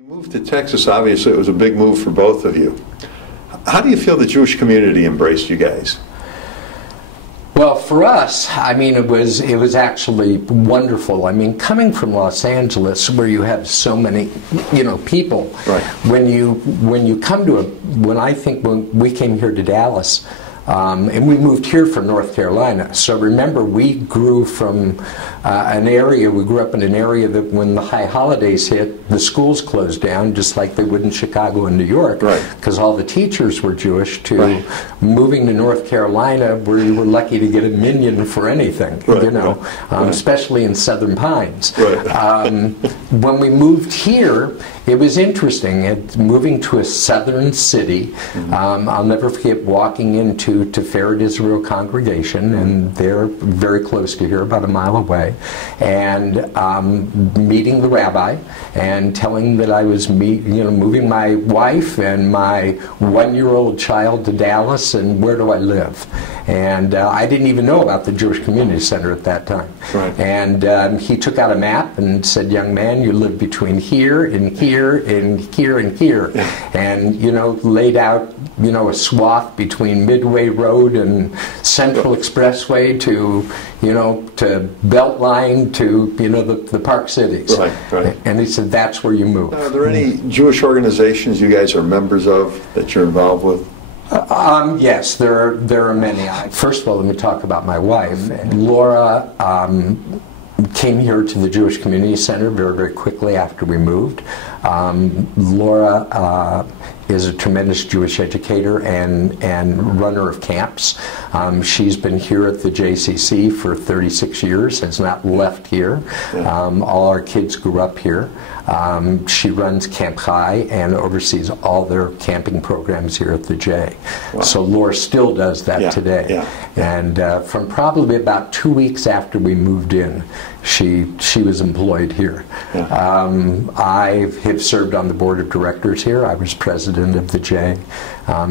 You moved to Texas. Obviously, it was a big move for both of you. How do you feel the Jewish community embraced you guys? Well, for us, I mean, it was actually wonderful. I mean, coming from Los Angeles, where you have so many, people. Right. When you come to when we came here to Dallas, and we moved here from North Carolina. So remember, we grew from we grew up in an area that when the high holidays hit, the schools closed down, just like they would in Chicago and New York, because all the teachers were Jewish, to moving to North Carolina, where you were lucky to get a minyan for anything, especially in Southern Pines. When we moved here, it was interesting. Moving to a southern city, I'll never forget walking into Tiferet Israel congregation, and they're very close to here, about a mile away, and meeting the rabbi and telling that I was moving my wife and my one-year-old child to Dallas, and where do I live? And I didn't even know about the Jewish Community Center at that time. And he took out a map and said, "Young man, you live between here and here and here and here," and laid out a swath between Midway Road and Central Expressway to Beltline to the Park Cities. And he said, "That's where you move." Are there any Jewish organizations you guys are members of that you're involved with? Yes, there are many. First of all, let me talk about my wife. Laura came here to the Jewish Community Center very, very quickly after we moved. Laura is a tremendous Jewish educator and runner of camps. She's been here at the JCC for 36 years, has not left here. All our kids grew up here. She runs Camp Chai and oversees all their camping programs here at the J. So Laura still does that today. And from probably about 2 weeks after we moved in, she was employed here. I have served on the board of directors here. I was president of the J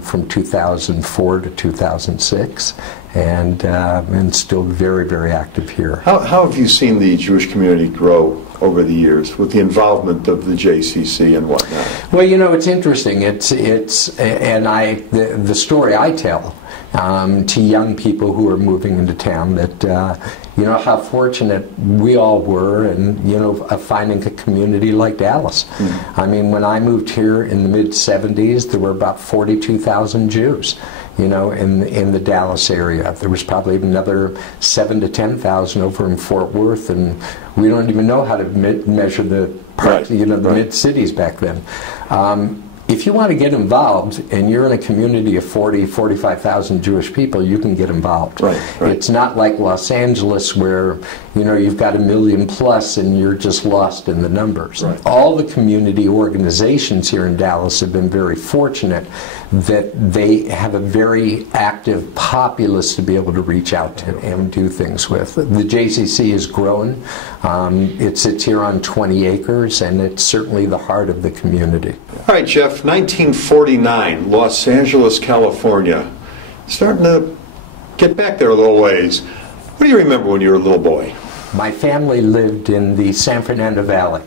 from 2004 to 2006, and still very, very active here. How have you seen the Jewish community grow over the years with the involvement of the JCC and whatnot? Well, it's interesting. The story I tell to young people who are moving into town, that how fortunate we all were, and of finding a community like Dallas. I mean, when I moved here in the mid-70s, there were about 42,000 Jews. In the Dallas area. There was probably another 7,000 to 10,000 over in Fort Worth, and we don't even know how to measure the mid-cities back then. If you want to get involved and you're in a community of 45,000 Jewish people, you can get involved. It's not like Los Angeles, where you've got 1 million plus and you're just lost in the numbers. All the community organizations here in Dallas have been very fortunate that they have a very active populace to be able to reach out to and do things with. The JCC has grown. It sits here on 20 acres, and it's certainly the heart of the community. All right, Jeff, 1949, Los Angeles, California. Starting to get back there a little ways. What do you remember when you were a little boy? My family lived in the San Fernando Valley.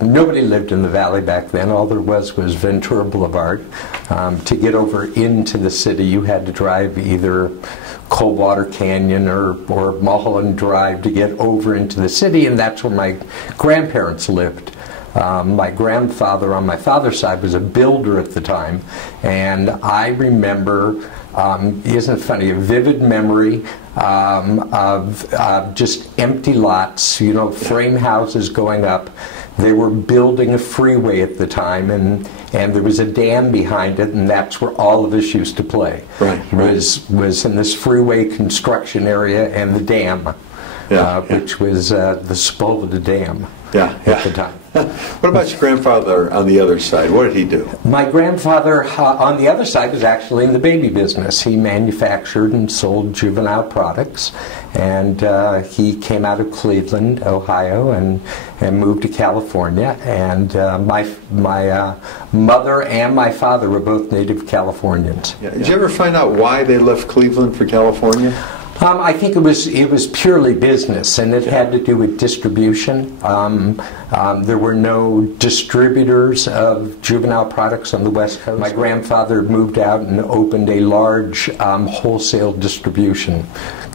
Nobody lived in the valley back then. All there was Ventura Boulevard. To get over into the city, you had to drive either Coldwater Canyon or Mulholland Drive to get over into the city, and that's where my grandparents lived. My grandfather on my father's side was a builder at the time, and I remember, isn't it funny, a vivid memory of just empty lots, frame houses going up. They were building a freeway at the time, and there was a dam behind it, and that's where all of us used to play. Was in this freeway construction area and the dam, which was the Sepulveda Dam at the time. What about your grandfather on the other side? What did he do? My grandfather on the other side was actually in the baby business. He manufactured and sold juvenile products, and he came out of Cleveland, Ohio, and moved to California. And my mother and my father were both native Californians. Did you ever find out why they left Cleveland for California? I think it was purely business, and it had to do with distribution. There were no distributors of juvenile products on the West Coast. My grandfather moved out and opened a large wholesale distribution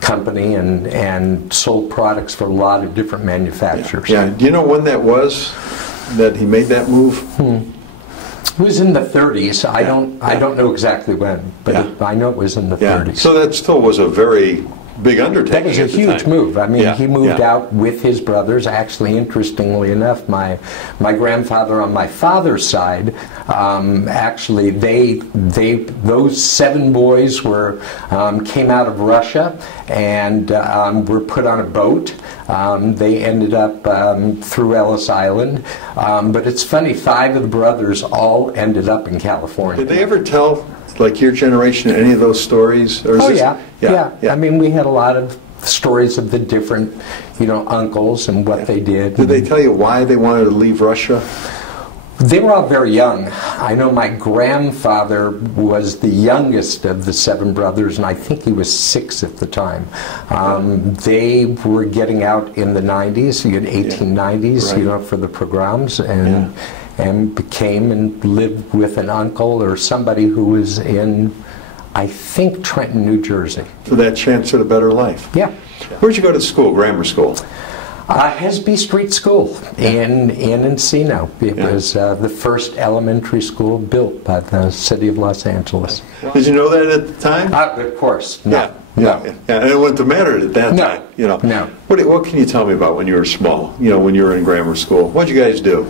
company and sold products for a lot of different manufacturers. Yeah. Do you know when that was that he made that move? It was in the 30s. I don't know exactly when, but I know it was in the 30s. So that still was a very big undertaking. That was a huge move. I mean, he moved out with his brothers. Actually, interestingly enough, my grandfather on my father's side, actually, those 7 boys came out of Russia and were put on a boat. They ended up through Ellis Island. But it's funny, 5 of the brothers all ended up in California. Did they ever tell, like your generation, any of those stories? Or is yeah. I mean, we had a lot of stories of the different, uncles and what they did. Did they tell you why they wanted to leave Russia? They were all very young. I know my grandfather was the youngest of the 7 brothers, and I think he was 6 at the time. They were getting out in the 90s, the 1890s, for the pogroms, and came and lived with an uncle or somebody who was in, I think, Trenton, New Jersey. For that chance at a better life. Yeah. Where'd you go to school, grammar school? Hesby Street School in Encino. It was the first elementary school built by the city of Los Angeles. Did you know that at the time? Of course, no. And it wouldn't have mattered at that time. No. What can you tell me about when you were small? When you were in grammar school, what'd you guys do?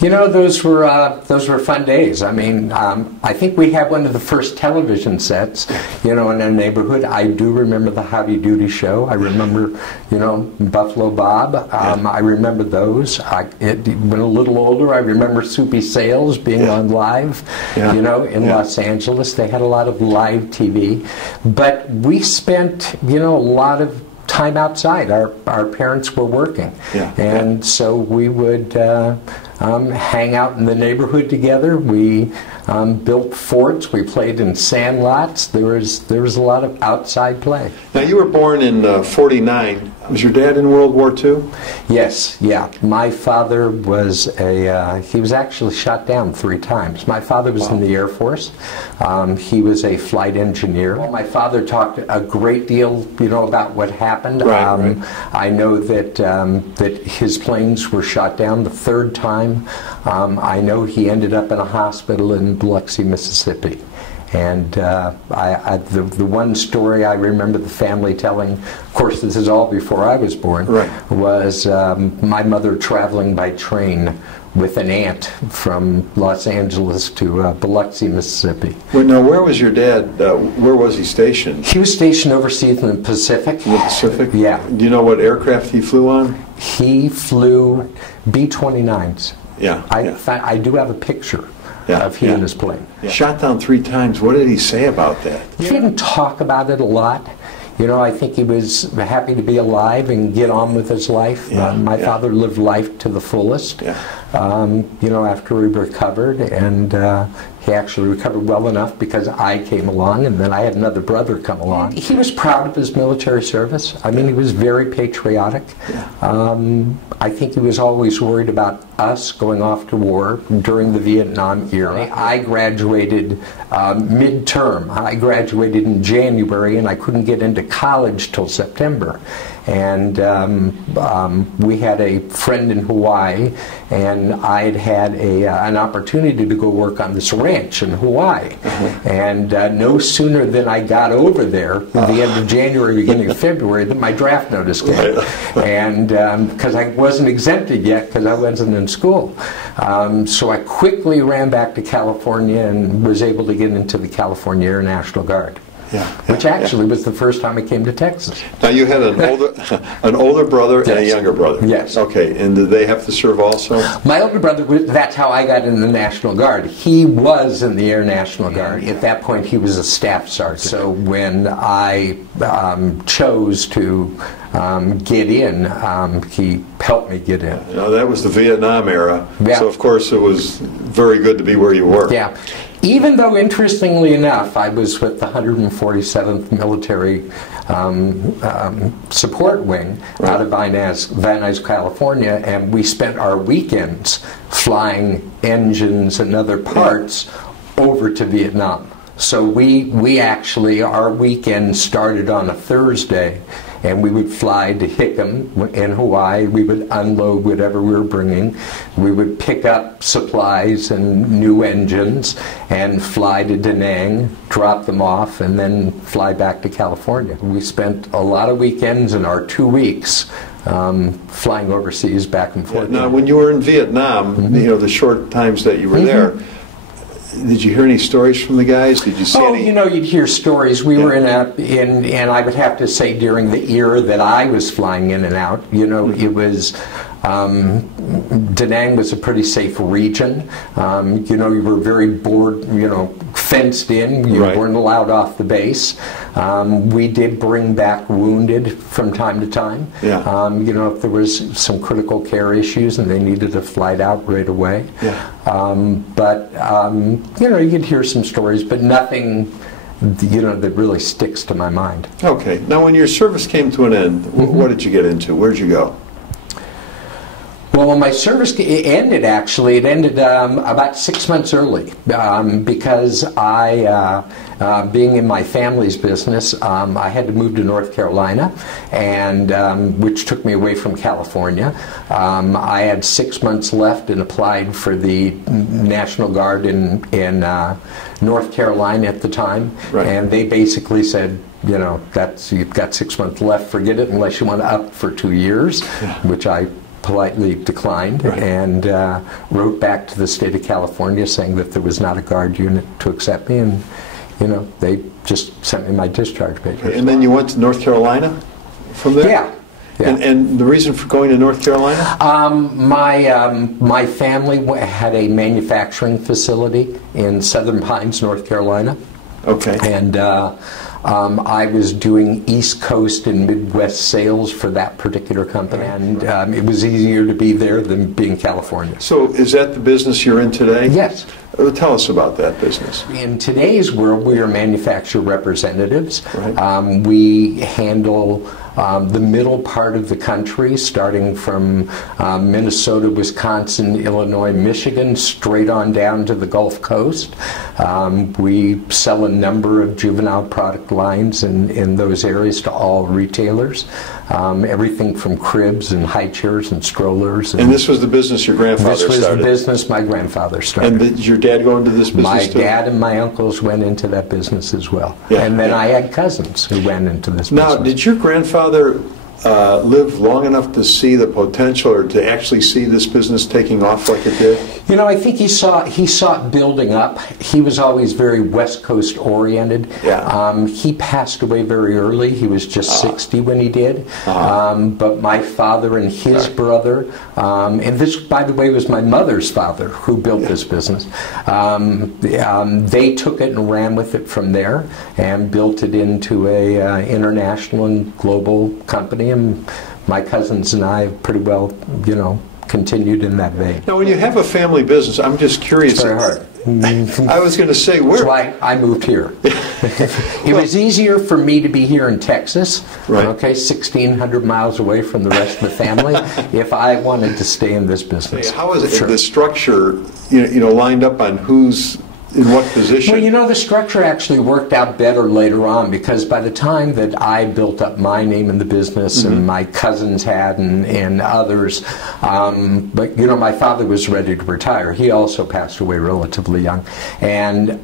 Those were fun days. I mean, I think we had one of the first television sets, in our neighborhood. I do remember the Howdy Doody show. I remember, Buffalo Bob. I remember those. When a little older, I remember Soupy Sales being on live, in Los Angeles. They had a lot of live TV. But we spent, a lot of time outside. Our parents were working. And so we would hang out in the neighborhood together. We built forts. We played in sand lots. There was a lot of outside play. Now, you were born in 49. Was your dad in World War II? Yes, yeah. My father was he was actually shot down 3 times. My father was in the Air Force. He was a flight engineer. My father talked a great deal, about what happened. Right. I know that his planes were shot down the 3rd time. I know he ended up in a hospital in Biloxi, Mississippi. And the one story I remember the family telling, of course this is all before I was born, was my mother traveling by train with an aunt from Los Angeles to Biloxi, Mississippi. Well, now, where was your dad? Where was he stationed? He was stationed overseas in the Pacific. In the Pacific? Yeah. Do you know what aircraft he flew on? He flew B-29s. Yeah. I do have a picture of he and his plane. Shot down 3 times. What did he say about that? He didn't talk about it a lot. I think he was happy to be alive and get on with his life. My father lived life to the fullest, after he recovered, and he actually recovered well enough because I came along, and then I had another brother come along. He was proud of his military service. I mean, he was very patriotic. I think he was always worried about us going off to war during the Vietnam era. I graduated midterm. I graduated in January, and I couldn't get into college till September. And we had a friend in Hawaii, and I'd had an opportunity to go work on this ranch in Hawaii. And no sooner than I got over there, at the end of January, beginning of February, that my draft notice came. And because I wasn't exempted yet, because I wasn't in school. So I quickly ran back to California and was able to get into the California Air National Guard. Which actually was the first time I came to Texas. Now, you had an older brother and a younger brother. Yes. Okay, and did they have to serve also? My older brother, that's how I got in the National Guard. He was in the Air National Guard. At that point, he was a staff sergeant. So when I chose to get in, he helped me get in. Now, that was the Vietnam era, so of course it was very good to be where you were. Yeah. Even though, interestingly enough, I was with the 147th Military Support Wing out of Van Nuys, California, and we spent our weekends flying engines and other parts over to Vietnam. So we actually, our weekend started on a Thursday, and we would fly to Hickam in Hawaii. We would unload whatever we were bringing. We would pick up supplies and new engines and fly to Da Nang, drop them off, and then fly back to California. We spent a lot of weekends in our 2 weeks flying overseas back and forth. Now, when you were in Vietnam, you know, the short times that you were there, did you hear any stories from the guys? Did you see any? You know, you'd hear stories. We were and I would have to say during the era that I was flying in and out, you know, it was, Da Nang was a pretty safe region. You know, you were very fenced in. You weren't allowed off the base. We did bring back wounded from time to time. You know, if there was some critical care issues and they needed a flight out right away. You know, you could hear some stories, but nothing, you know, that really sticks to my mind. Okay. Now, when your service came to an end, what did you get into? Where'd you go? Well, when my service ended, actually, it ended about 6 months early because I, being in my family's business, I had to move to North Carolina, and which took me away from California. I had 6 months left and applied for the National Guard in North Carolina at the time, and they basically said, you know, you've got 6 months left, forget it unless you want to up for 2 years, which I politely declined, and wrote back to the state of California saying that there was not a Guard unit to accept me, and you know, they just sent me my discharge papers. And then you went to North Carolina from there? Yeah. And the reason for going to North Carolina? My family had a manufacturing facility in Southern Pines, North Carolina. Okay. And I was doing East Coast and Midwest sales for that particular company, and it was easier to be there than be in California. So is that the business you're in today? Yes. Tell us about that business. In today's world, we are manufacturer representatives. We handle the middle part of the country, starting from Minnesota, Wisconsin, Illinois, Michigan, straight on down to the Gulf Coast. We sell a number of juvenile product lines in those areas to all retailers. Everything from cribs and high chairs and strollers. And this was the business your grandfather started? This was the business my grandfather started. And did your dad go into this business My too? dad and my uncles went into that business as well. And then I had cousins who went into this business. Now, did your grandfather live long enough to see the potential, or to actually see this business taking off like it did? You know, I think he saw it building up. He was always very West Coast oriented. He passed away very early. He was just 60 when he did. But my father and his brother, and this, by the way, was my mother's father who built this business. They took it and ran with it from there and built it into a international and global company. And my cousins and I have pretty well, you know, continued in that vein. Now, when you have a family business, I'm just curious. It's very hard. I was going to say, where? That's why I moved here. It was easier for me to be here in Texas, okay, 1,600 miles away from the rest of the family, if I wanted to stay in this business. How is it, the structure, you know, lined up on who's in what position? Well, you know, the structure actually worked out better later on, because by the time that I built up my name in the business and my cousins had and others, but you know, my father was ready to retire. He also passed away relatively young, and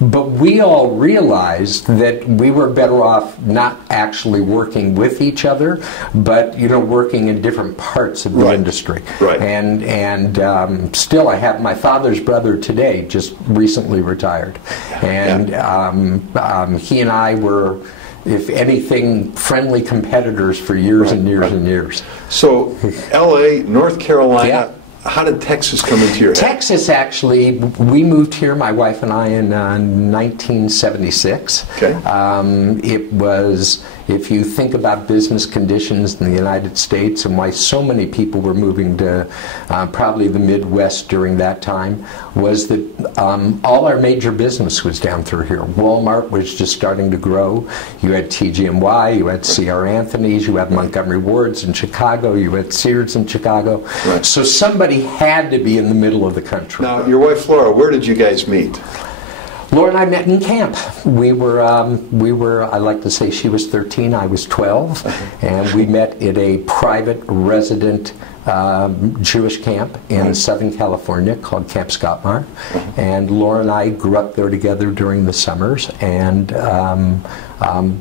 but we all realized that we were better off not actually working with each other, but you know, working in different parts of the industry. And still, I have my father's brother today, just recently retired, and he and I were, if anything, friendly competitors for years and years and years. So, L.A., North Carolina, how did Texas come into your head? Texas, actually, we moved here, my wife and I, in 1976. It was if you think about business conditions in the United States and why so many people were moving to probably the Midwest during that time, was that all our major business was down through here. Walmart was just starting to grow. You had TG&Y, you had C.R. Anthony's, you had Montgomery Ward's in Chicago, you had Sears in Chicago. Right. So somebody had to be in the middle of the country. Now, your wife Laura, where did you guys meet? Laura and I met in camp. We were, I like to say she was 13, I was 12, and we met at a private resident Jewish camp in Southern California called Camp Scottmar. And Laura and I grew up there together during the summers, and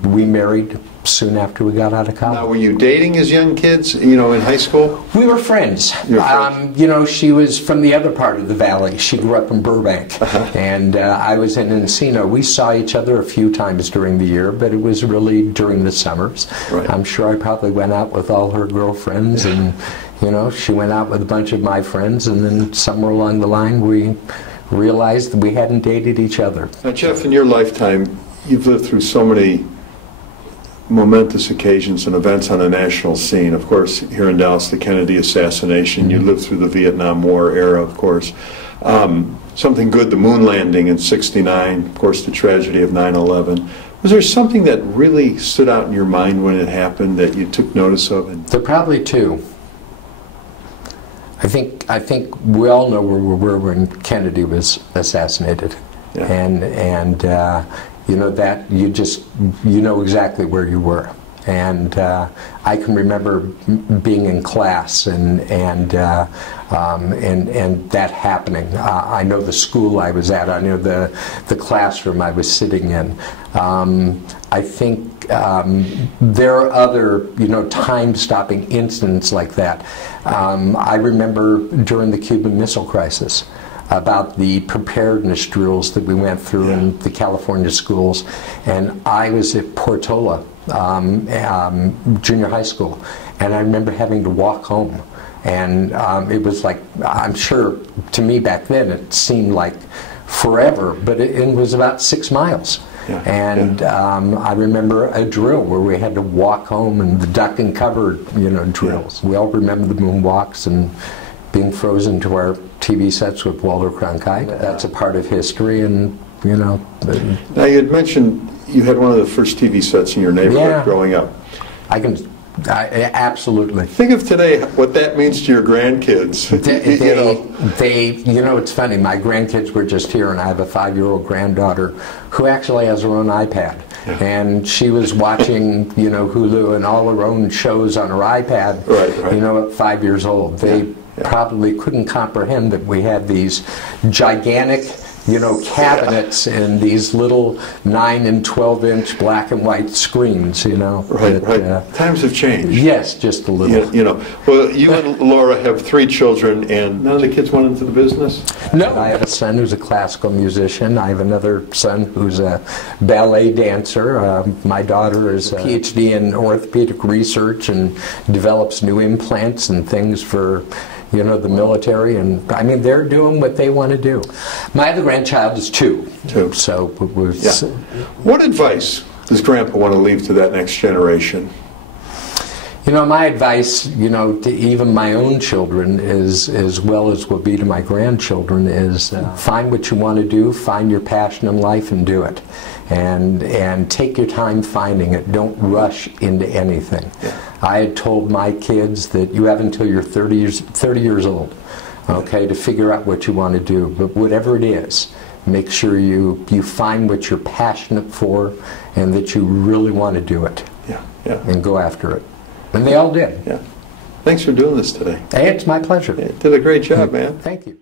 we married soon after we got out of college. Now, were you dating as young kids, you know, in high school? We were friends. You know, she was from the other part of the valley. She grew up in Burbank, and I was in Encino. We saw each other a few times during the year, but it was really during the summers. Right. I'm sure I probably went out with all her girlfriends, and you know, she went out with a bunch of my friends, and then somewhere along the line we realized that we hadn't dated each other. Now, Jeff, in your lifetime, you've lived through so many momentous occasions and events on a national scene. Of course, here in Dallas, the Kennedy assassination. You lived through the Vietnam War era, of course. Something good, the moon landing in '69, of course, the tragedy of 9/11. Was there something that really stood out in your mind when it happened that you took notice of? There are probably two. I think we all know where we were when Kennedy was assassinated, and you know that you know exactly where you were. And I can remember being in class and that happening. I know the school I was at. I know the classroom I was sitting in. I think there are other, you know, time-stopping incidents like that. I remember during the Cuban Missile Crisis about the preparedness drills that we went through in the California schools, and I was at Portola junior high school, and I remember having to walk home, and it was like, I'm sure to me back then it seemed like forever, but it was about 6 miles. I remember a drill where we had to walk home, and the duck and cover, you know, drills. We all remember the moonwalks and being frozen to our TV sets with Walter Cronkite. That's a part of history, and you know. Now, you had mentioned you had one of the first TV sets in your neighborhood growing up. Absolutely. Think of today what that means to your grandkids. You know, it's funny. My grandkids were just here, and I have a 5-year-old granddaughter who actually has her own iPad, and she was watching, you know, Hulu and all her own shows on her iPad. You know, at 5 years old, they probably couldn't comprehend that we had these gigantic, you know, cabinets and these little 9 and 12-inch black and white screens, you know. Times have changed. Yes, just a little. You know, well, you and Laura have 3 children, and none of the kids went into the business? No. I have a son who's a classical musician. I have another son who's a ballet dancer. My daughter is a PhD in orthopedic research and develops new implants and things for, you know, the military, and I mean, they're doing what they want to do. My other grandchild is 2. So what advice does Grandpa want to leave to that next generation? You know, my advice, you know, to even my own children, is, as well as will be to my grandchildren, is find what you want to do, find your passion in life, and do it. And take your time finding it. Don't rush into anything. I had told my kids that you have until you're 30 years old, okay, to figure out what you want to do. But whatever it is, make sure you find what you're passionate for and that you really want to do it. And go after it. And they all did. Thanks for doing this today. Hey, it's my pleasure. You did a great job, man. Thank you.